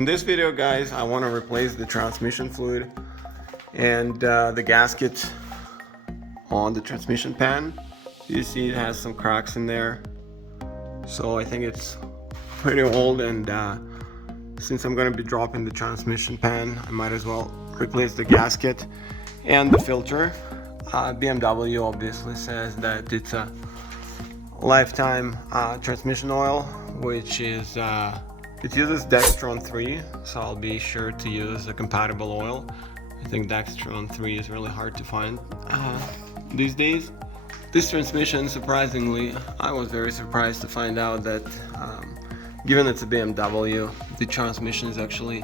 In this video, guys, I want to replace the transmission fluid and the gasket on the transmission pan. You see it has some cracks in there, so I think it's pretty old, and since I'm going to be dropping the transmission pan, I might as well replace the gasket and the filter. BMW obviously says that it's a lifetime transmission oil, which is it uses Dextron 3, so I'll be sure to use a compatible oil. I think Dextron 3 is really hard to find these days. This transmission, surprisingly, I was very surprised to find out that given it's a BMW, the transmission is actually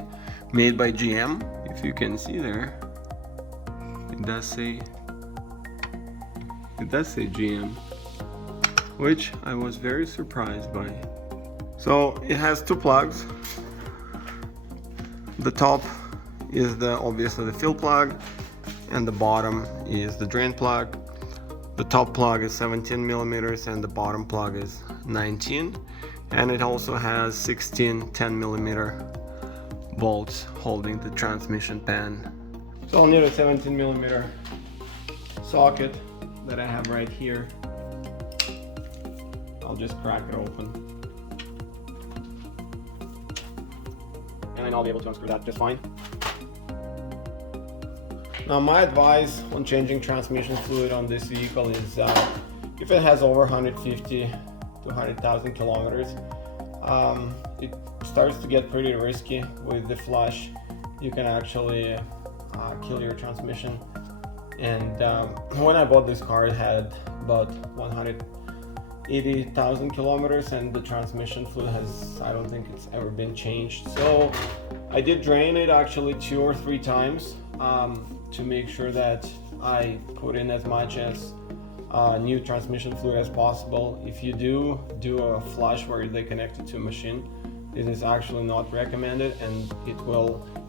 made by GM. If you can see there, it does say GM, which I was very surprised by. So it has two plugs. The top is obviously the fill plug, and the bottom is the drain plug. The top plug is 17 millimeters and the bottom plug is 19, and it also has 16 10 millimeter bolts holding the transmission pan. So I'll need a 17 millimeter socket that I have right here. I'll just crack it open, and then I'll be able to unscrew that just fine. Now, my advice on changing transmission fluid on this vehicle is if it has over 150 to 100,000 kilometers, it starts to get pretty risky with the flush. You can actually kill your transmission. And when I bought this car, it had about 180,000 kilometers, and the transmission fluid has, I don't think it's ever been changed. So I did drain it actually 2 or 3 times to make sure that I put in as much as new transmission fluid as possible. If you do a flush where they connect it to a machine, this is actually not recommended, and it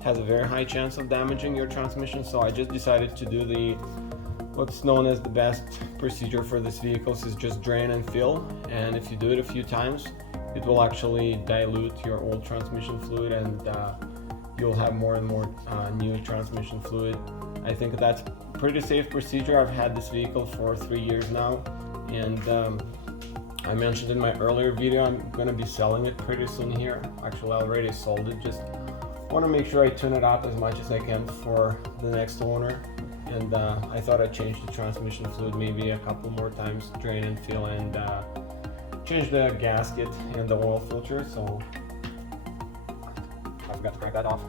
has a very high chance of damaging your transmission. So I just decided to do what's known as the best procedure for this vehicle, is just drain and fill. And if you do it a few times, it will actually dilute your old transmission fluid, and you'll have more and more new transmission fluid. I think that's pretty safe procedure. I've had this vehicle for 3 years now, and I mentioned in my earlier video I'm going to be selling it pretty soon here. Actually, I already sold it. Just want to make sure I tune it up as much as I can for the next owner. And I thought I'd change the transmission fluid maybe a couple more times, drain and fill, and change the gasket and the oil filter. So I forgot to crank that off.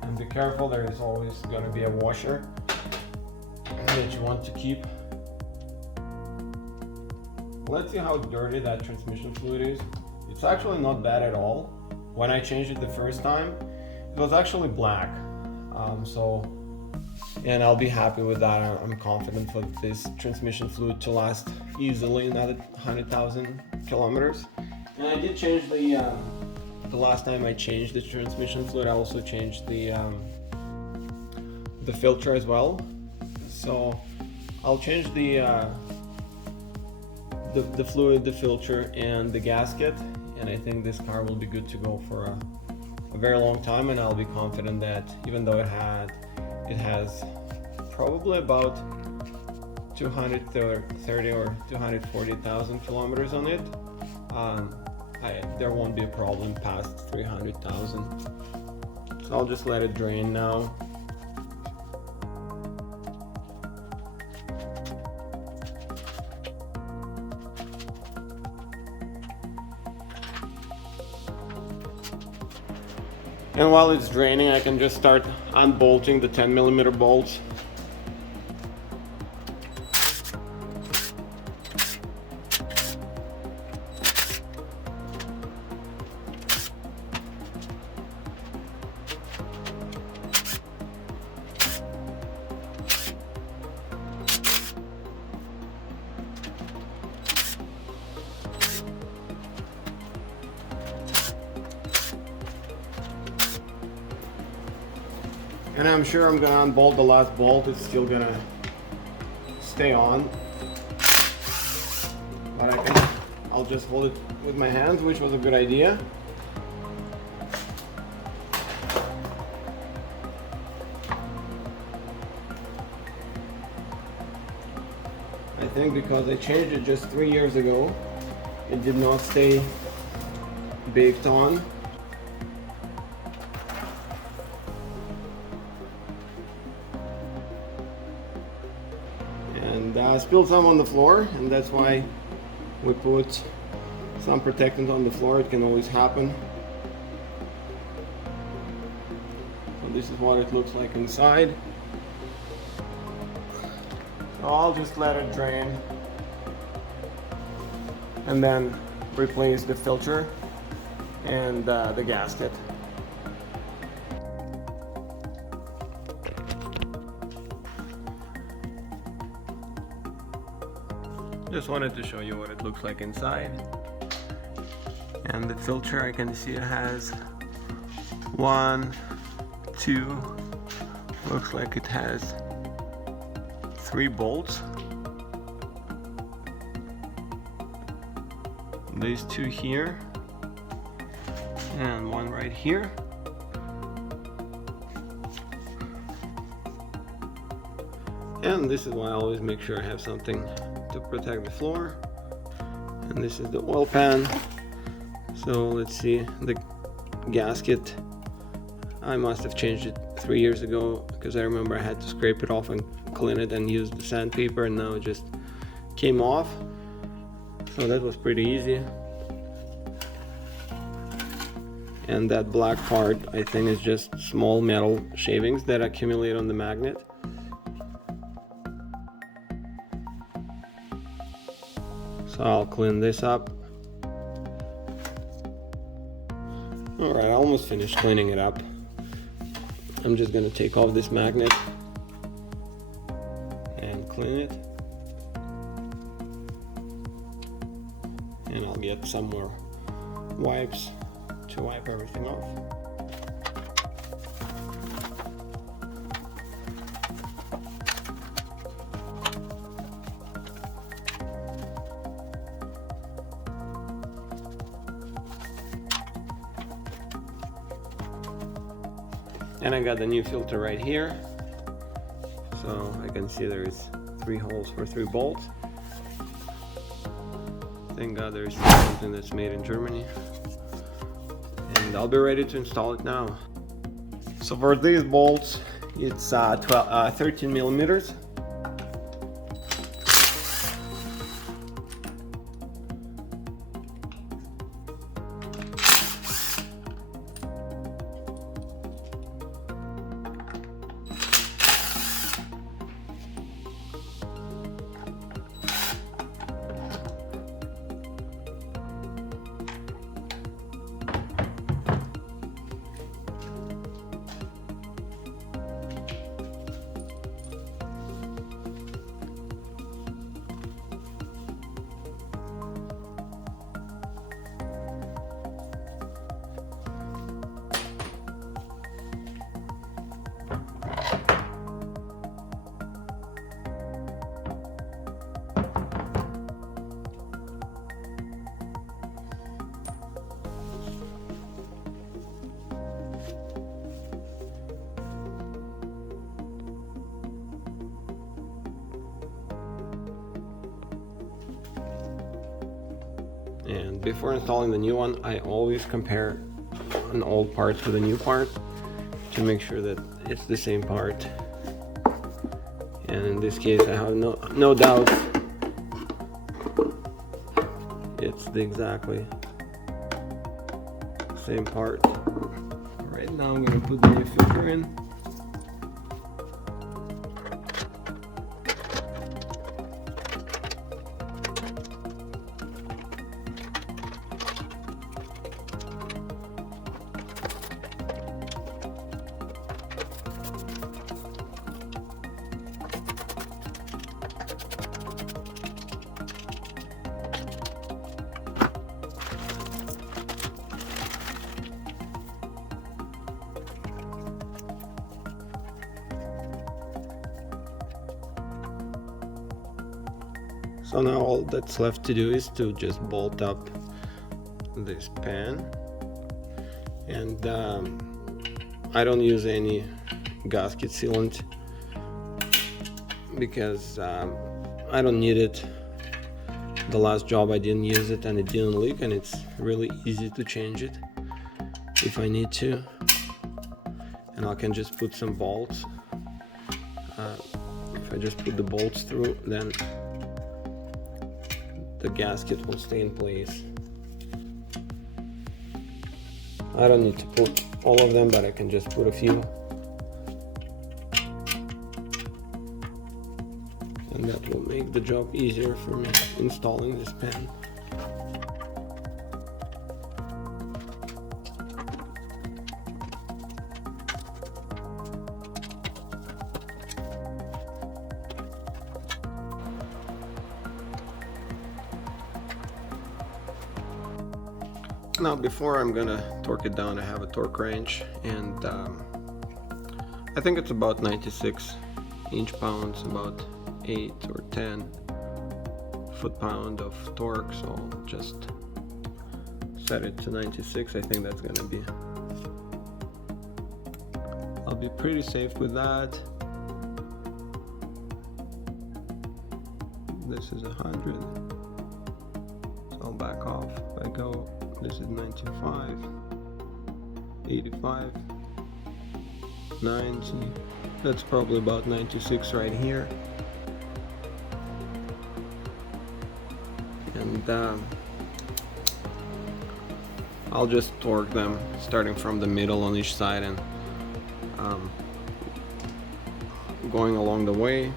And be careful, there is always going to be a washer that you want to keep. Let's see how dirty that transmission fluid is. It's actually not bad at all. When I changed it the first time, it was actually black. And I'll be happy with that. I'm confident for this transmission fluid to last easily another 100,000 kilometers. And I did change the last time I changed the transmission fluid, I also changed the filter as well. So I'll change the fluid, the filter, and the gasket, and I think this car will be good to go for a very long time. And I'll be confident that even though it has probably about 230 or 240,000 kilometers on it, there won't be a problem past 300,000. So I'll just let it drain now. And while it's draining, I can just start unbolting the 10 millimeter bolts. And I'm sure I'm gonna unbolt the last bolt. It's still gonna stay on. but I'll just hold it with my hands, which was a good idea. I think because I changed it just 3 years ago, it did not stay baked on. And I spilled some on the floor, and that's why we put some protectant on the floor. It can always happen. So this is what it looks like inside. So I'll just let it drain and then replace the filter and the gasket. Just wanted to show you what it looks like inside. And the filter, I can see it has 1, 2, looks like it has 3 bolts. These 2 here and 1 right here. And this is why I always make sure I have something to protect the floor. And this is the oil pan. So let's see, the gasket, I must have changed it 3 years ago, because I remember I had to scrape it off and clean it and use the sandpaper, and now it just came off. So that was pretty easy. And that black part, I think, is just small metal shavings that accumulate on the magnet. So I'll clean this up. Alright, I almost finished cleaning it up. I'm just gonna take off this magnet and clean it. And I'll get some more wipes to wipe everything off. And I got the new filter right here, so I can see there is 3 holes for 3 bolts. Thank God there's something that's made in Germany. And I'll be ready to install it now. So for these bolts, it's 13 millimeters. And before installing the new one, I always compare an old part to the new part to make sure that it's the same part. And in this case, I have no doubt it's the exactly same part. Right now I'm going to put the new filter in. So now all that's left to do is to just bolt up this pan, and I don't use any gasket sealant because I don't need it. The last job I didn't use it and it didn't leak, and it's really easy to change it if I need to, and I can just put some bolts. If I just put the bolts through, then the gasket will stay in place. I don't need to put all of them, but I can just put a few, and that will make the job easier for me installing this pan. Now before I'm gonna torque it down, I have a torque wrench, and I think it's about 96 inch-pounds, about 8 or 10 foot-pound of torque, so I'll just set it to 96. I think that's gonna be, I'll be pretty safe with that. This is 100, so I'll back off. If I go, this is 95, 85, 90, that's probably about 96 right here. And I'll just torque them starting from the middle on each side and going along the way.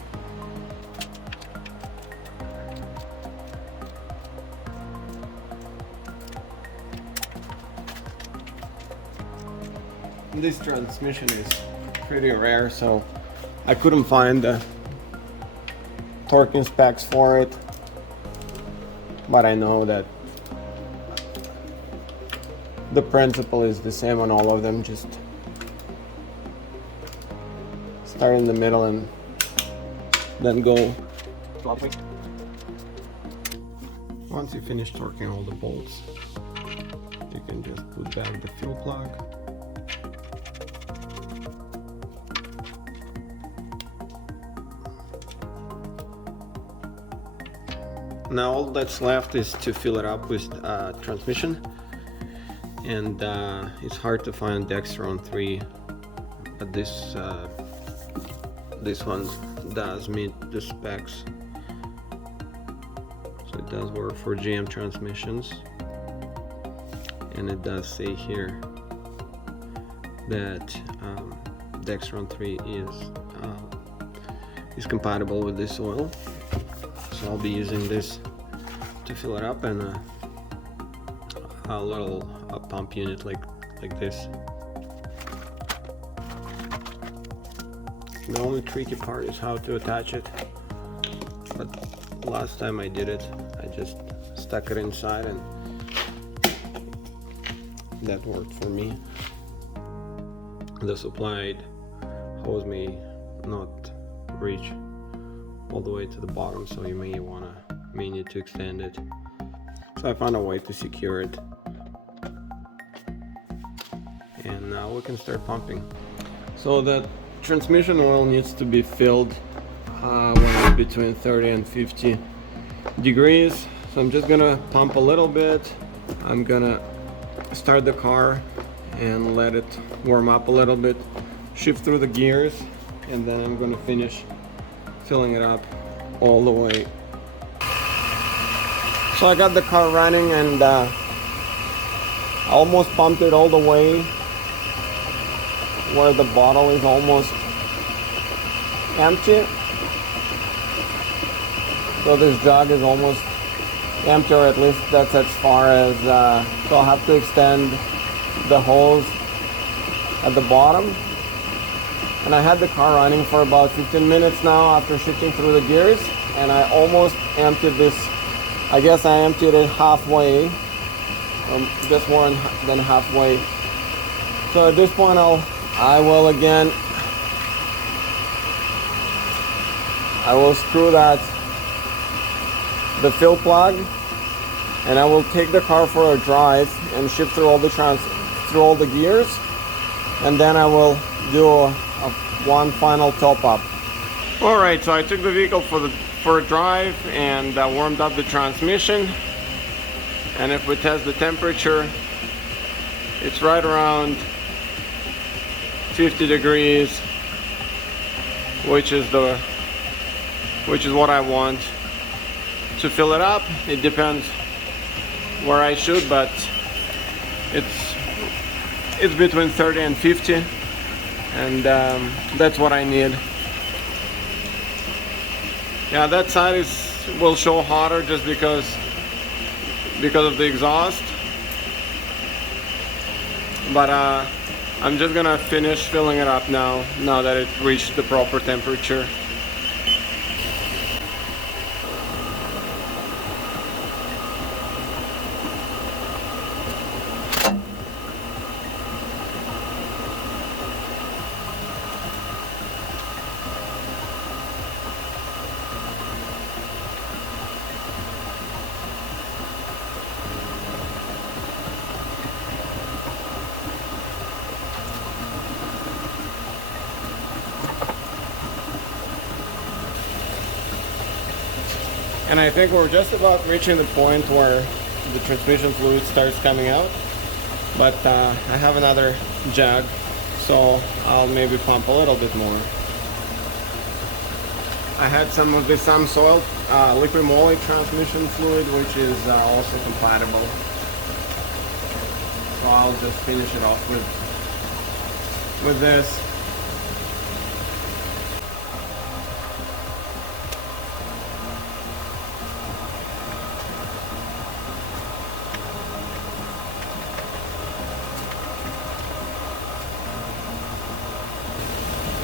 This transmission is pretty rare, so I couldn't find the torquing specs for it, but I know that the principle is the same on all of them. Just start in the middle and then go. Once you finish torquing all the bolts, you can just put back the fuel plug. Now all that's left is to fill it up with transmission, and it's hard to find Dextron 3, but this one does meet the specs, so it does work for GM transmissions, and it does say here that Dextron 3 is compatible with this oil. So I'll be using this to fill it up, and a little pump unit like this. The only tricky part is how to attach it, but last time I did it, I just stuck it inside and that worked for me. The supplied hose may not reach all the way to the bottom, so you may need to extend it. So I found a way to secure it, and now we can start pumping. So the transmission oil needs to be filled when it's between 30 and 50 degrees. So I'm just gonna pump a little bit. I'm gonna start the car and let it warm up a little bit, shift through the gears, and then I'm gonna finish filling it up all the way. So I got the car running, and I almost pumped it all the way where the bottle is almost empty. So this jug is almost empty, or at least that's as far as, so I'll have to extend the hose at the bottom. And I had the car running for about 15 minutes now after shifting through the gears, and I almost emptied this. I guess I emptied it halfway, or just more than halfway. So at this point I will screw that the fill plug, and I will take the car for a drive and shift through all the gears, and then I will do one final top up. All right, so I took the vehicle for a drive and warmed up the transmission, and if we test the temperature, it's right around 50 degrees, which is what I want to fill it up. It depends where I shoot, but it's between 30 and 50, and that's what I need. Yeah, that side will show hotter just because of the exhaust, but I'm just gonna finish filling it up now that it reached the proper temperature. And I think we're just about reaching the point where the transmission fluid starts coming out, but I have another jug, so I'll maybe pump a little bit more. I had some of this Soil liquid moly transmission fluid, which is also compatible, so I'll just finish it off with this.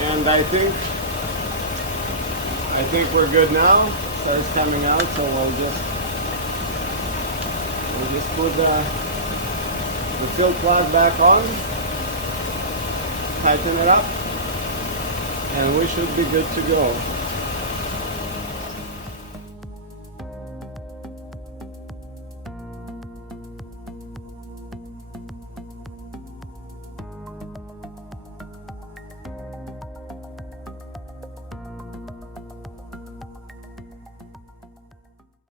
And I think we're good now. Starts coming out, so we'll just put the fill plug back on, tighten it up, and we should be good to go.